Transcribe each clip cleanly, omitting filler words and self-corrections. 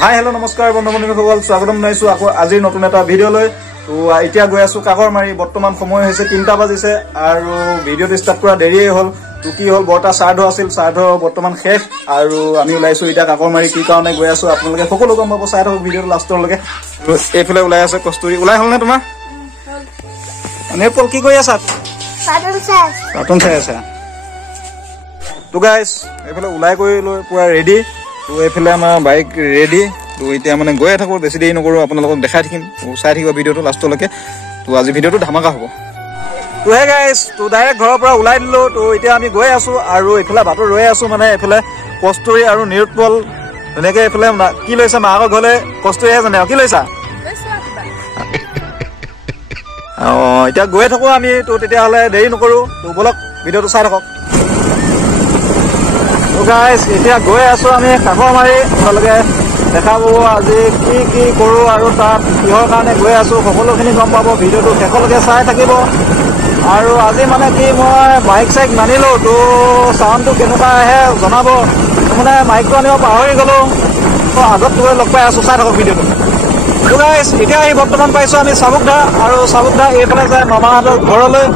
Hi hello' নমস্কাৰ বন্ধু-বান্ধৱীসকল, স্বাগতম জনাইছোঁ আকৌ আজিৰ নতুন এটা ভিডিঅ'লৈ। তো এতিয়া গৈ আছোঁ কাকৰমাৰী। বৰ্তমান সময় হৈছে 3টা বাজিছে আৰু ভিডিঅ'টো ষ্টাৰ্ট কৰা দেৰিয়ে হ'ল। তো কি হ'ল, বৰটা শ্ৰাদ্ধ আছিল, শ্ৰাদ্ধ বৰ্তমান শেষ আৰু আমি ওলাইছোঁ এতিয়া কাকৰমাৰী। কি কাৰণে গৈ আছোঁ আপোনালোকে সকলো গম পাব, চাই থাকক ভিডিঅ'টো লাষ্টলৈকে। এইফালে ওলাই আছে কস্তুৰী। ওলাই হ'ল নে তোমাৰ? নেপল কি কৰি আছা? কাৰ্টুন চাই আছা? তো গাইজ এইফালে ওলাই কৰি লৈ পুৰা ৰেডি। তো এইফালে আমাৰ বাইক ৰেডি। তো এতিয়া মানে গৈয়ে থাকোঁ, বেছি দেৰি নকৰোঁ, আপোনালোকক দেখাই থাকিম। চাই থাকিব ভিডিঅ'টো লাষ্টলৈকে। তো আজি ভিডিঅ'টো ধামাকা হ'ব। তো হে গাইজ, তো ডাইৰেক্ট ঘৰৰ পৰা ওলাই দিলোঁ। তো এতিয়া আমি গৈ আছোঁ আৰু এইফালে বাটত ৰৈ আছোঁ। মানে এইফালে কস্তুৰী আৰু নিৰুৎপল তেনেকৈ এইফালে কি লৈছে মাকৰ ঘৰলৈ কস্তুৰীহে জানে আৰু কি লৈছা? অঁ, এতিয়া গৈয়ে থাকোঁ আমি। তো তেতিয়াহ'লে দেৰি নকৰোঁ, তো ব'লক ভিডিঅ'টো চাই থাকক। তো গাইজ এতিয়া গৈ আছোঁ আমি কাকৰমাৰী। আপোনালোকে দেখা পাব আজি কি কি কৰোঁ আৰু তাত কিহৰ কাৰণে গৈ আছোঁ সকলোখিনি গম পাব। ভিডিঅ'টো শেষলৈকে চাই থাকিব। আৰু আজি মানে কি, মই মাইক চাইক নানিলোঁ। তো চাউণ্ডটো কেনেকুৱা আহে জনাব। মানে মাইকটো আনিব পাহৰি গ'লোঁ। তো আগত গৈ লগ পাই আছোঁ, চাই থাকক ভিডিঅ'টো। তো গাইজ এতিয়া আহি বৰ্তমান পাইছোঁ আমি চাবুকধা। আৰু চাবুকধা এইফালে যায় মামাহঁতৰ ঘৰলৈ।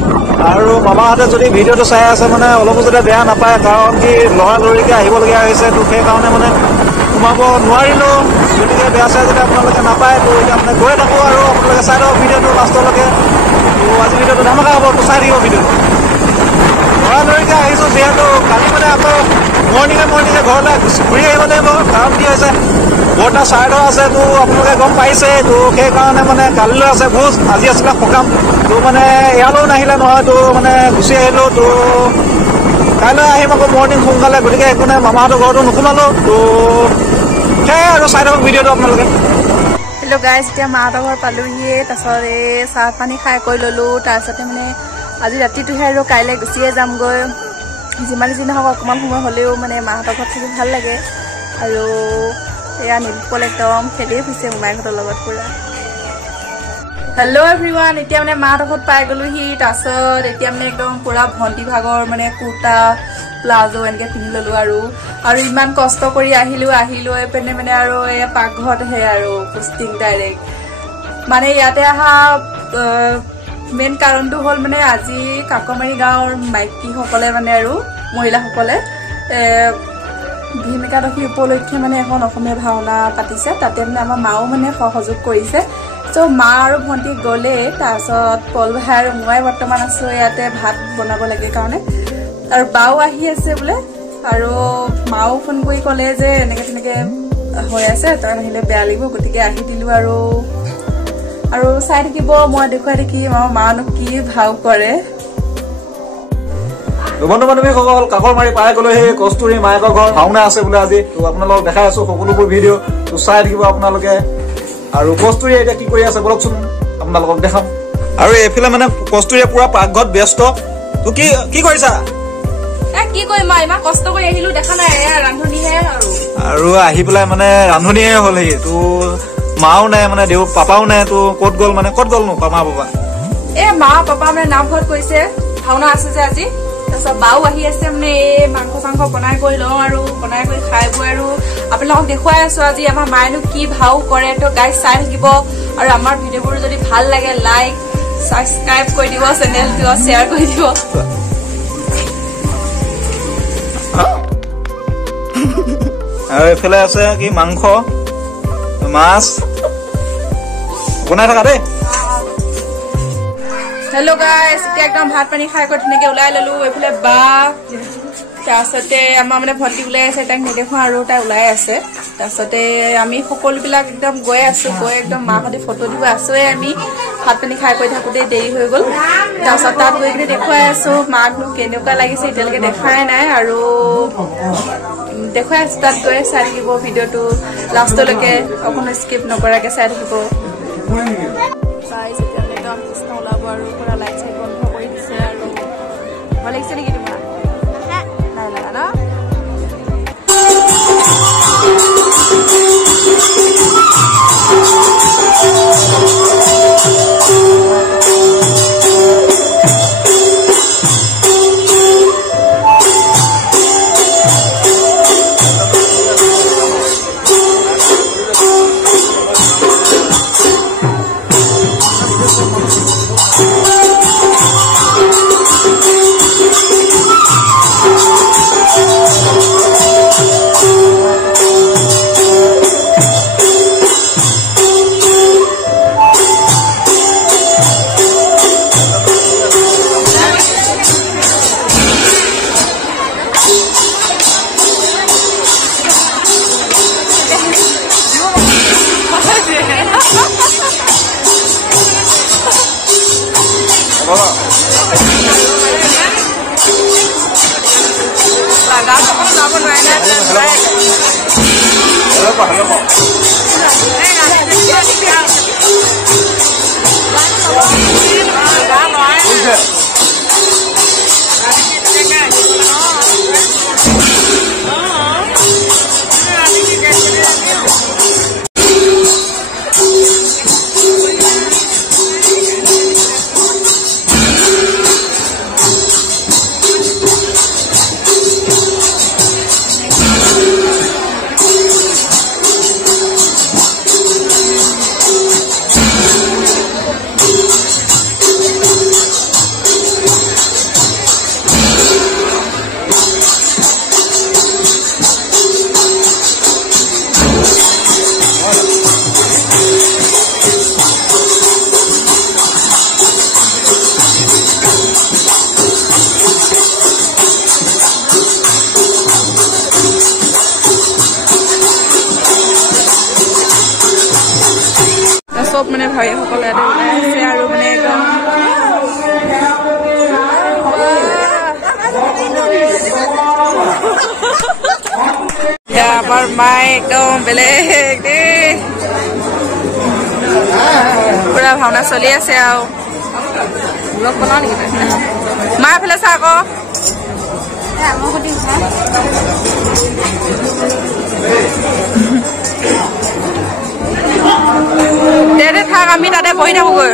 আৰু মামাহঁতে যদি ভিডিঅ'টো চাই আছে মানে অলপো যাতে বেয়া নাপায়, কাৰণ কি লৰালৰিকৈ আহিবলগীয়া হৈছে। তো সেইকাৰণে মানে সোমাব নোৱাৰিলোঁ, গতিকে বেয়া চাই যাতে আপোনালোকে নাপায়। তো এতিয়া মানে গৈ থাকোঁ আৰু আপোনালোকে চাই থাকক ভিডিঅ'টো লাষ্টলৈকে। তো আজি ভিডিঅ'টো ধামাকা হ'ব, তো চাই থাকিব ভিডিঅ'টো। লৰালৰিকৈ আহিছোঁ যিহেতু কালি মানে আকৌ মৰ্ণিঙে ঘৰলৈ ঘূৰি আহিব লাগিব। কাৰণ কি হৈছে, বৰটা শ্ৰাদ্ধ আছে। তো আপোনালোকে গম পাইছে। তো সেইকাৰণে মানে কালিলৈ আছে ভোজ, আজি আছিলে সকাম। তো মানে ইয়ালৈও নাহিলে নহয়, তো মানে গুচি আহিলোঁ। তো কাইলৈ আহিম আকৌ মৰ্ণিং সোনকালে, গতিকে একো নাই, মামাহঁতৰ ঘৰতো নোসোমালোঁ। তো সেয়াই আৰু চাই থাকক ভিডিঅ'টো আপোনালোকে। হেল্ল' গাইজ, এতিয়া মাহঁতৰ ঘৰ পালোহিয়ে। তাৰপিছত এই চাহ পানী খাই কৰি ল'লোঁ। তাৰপিছতে মানে আজি ৰাতিটোহে আৰু কাইলৈ গুচিয়ে যামগৈ। যিমান যি নহওক অকণমান সময় হ'লেও মানে মাহঁতৰ ঘৰত থাকি ভাল লাগে। আৰু এয়া নিৰুৎপল একদম খেলিয়ে ফুৰিছে মোমাইকহঁতৰ লগত পুৰা। হেল্ল' এভৰিৱান, এতিয়া মানে মাহঁতৰ ঘৰত পাই গ'লোহি। তাৰপিছত এতিয়া মানে একদম পুৰা ভণ্টি ভাগৰ মানে কুৰ্তা প্লাজো এনেকৈ পিন্ধি ল'লোঁ। আৰু ইমান কষ্ট কৰি আহিলোঁ এইপিনে মানে আৰু এই পাকঘৰতহে আৰু পোষ্টিং ডাইৰেক্ট। মানে ইয়াতে অহা মেইন কাৰণটো হ'ল মানে আজি কাকৰমাৰী গাঁৱৰ মাইকীসকলে মানে আৰু মহিলাসকলে ভীম একাদশী উপলক্ষে মানে এখন অসমীয়া ভাওনা পাতিছে। তাতে মানে আমাৰ মাও মানে সহযোগ কৰিছে। ত' মা আৰু ভণ্টি গ'লে, তাৰপিছত পল ভাই আৰু মই বৰ্তমান আছোঁ ইয়াতে ভাত বনাব লাগে কাৰণে। আৰু বাও আহি আছে বোলে। আৰু মাও ফোন কৰি ক'লে যে এনেকৈ তেনেকৈ হৈ আছে, তই নাহিলে বেয়া লাগিব, গতিকে আহি দিলোঁ। আৰু চাই থাকিব, মই দেখুৱাই থাকিম আমাৰ মানো কি ভাও কৰে। বন্ধু-বান্ধৱীসকল, কাকৰমাৰী পাই গ'লে সেই কস্তুৰী মায়েকৰ ঘৰ ভাওনা আছে বোলে আজি। তো আপোনালোকক দেখাই আছোঁ সকলোবোৰ ভিডিঅ'। তো চাই থাকিব আপোনালোকে। আৰু কস্তুৰী এতিয়া কি কৰি আছে বলকচোন আপোনালোকক দেখাম। আৰু এইফালে মানে কস্তুৰীয়ে পুৰা পাকঘৰত ব্যস্ত। তো কি কৰিছা? কি কৰিম, মই ইমান কষ্ট কৰি আহিলোঁ, দেখা নাই ৰান্ধনীহে। আৰু আহি পেলাই মানে ৰান্ধনীহে হ'লহি। তো মাও নাই, মানে পাপাও নাই। তো ক'ত গ'লনো মা পাপা? মা পাপা মানে নামঘৰত গৈছে, ভাওনা আছে যে আজি। তাৰপিছত বাও আহি আছে, মানে এই মাংস চাংস বনাই কৰি লওঁ আৰু বনাই কৰি খাই বৈ আৰু আপোনালোকক দেখুৱাই আছোঁ আজি আমাৰ মায়েনো কি ভাও কৰে। তো গাইজ চাই থাকিব। আৰু আমাৰ ভিডিঅ'বোৰ যদি ভাল লাগে লাইক ছাবস্ক্ৰাইব কৰি দিব, চেনেলটো শ্বেয়াৰ কৰি দিব। আৰু এইফালে আছে কি মাংস মাছ বনাই থকা দেই। হেল্ল' গাইজ, এতিয়া একদম ভাত পানী খাই কৰি ধুনীয়াকৈ ওলাই ল'লোঁ। এইফালে বা, তাৰপিছতে আমাৰ মানে ভণ্টি ওলাই আছে, তাইক নেদেখোঁ আৰু তাই ওলাই আছে। তাৰপিছতে আমি সকলোবিলাক একদম গৈ আছোঁ, গৈ একদম মাহঁতে ফটো দিব আছোঁৱে। আমি ভাত পানী খাই কৰি থাকোঁতেই দেৰি হৈ গ'ল। তাৰপিছত তাত গৈ কিনে দেখুৱাই আছোঁ মাকনো কেনেকুৱা লাগিছে, এতিয়ালৈকে দেখাই নাই। আৰু দেখুৱাই আছোঁ তাত গৈ, চাই থাকিব ভিডিঅ'টো লাষ্টলৈকে, অকণো স্কিপ নকৰাকৈ চাই থাকিব। একদম কৃষ্ণ ওলাব আৰু পুৰা লাইট চাইট বন্ধ কৰি দিছে। আৰু ভাল লাগিছে নেকি তোমাৰ? নাই লগা ন? চব মানে ভাইসকলে ইয়াতে ওলাই আছে আৰু মানে একদম আমাৰ মায়ে একদম বেলেগ দেই পুৰা ভাওনা চলি আছে আৰু লগ বনাও নেকি মা এফালে চা আকৌ দে থাক আমি তাতে বহি থাকোগৈ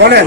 হ'বনে?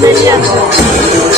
Brilliant.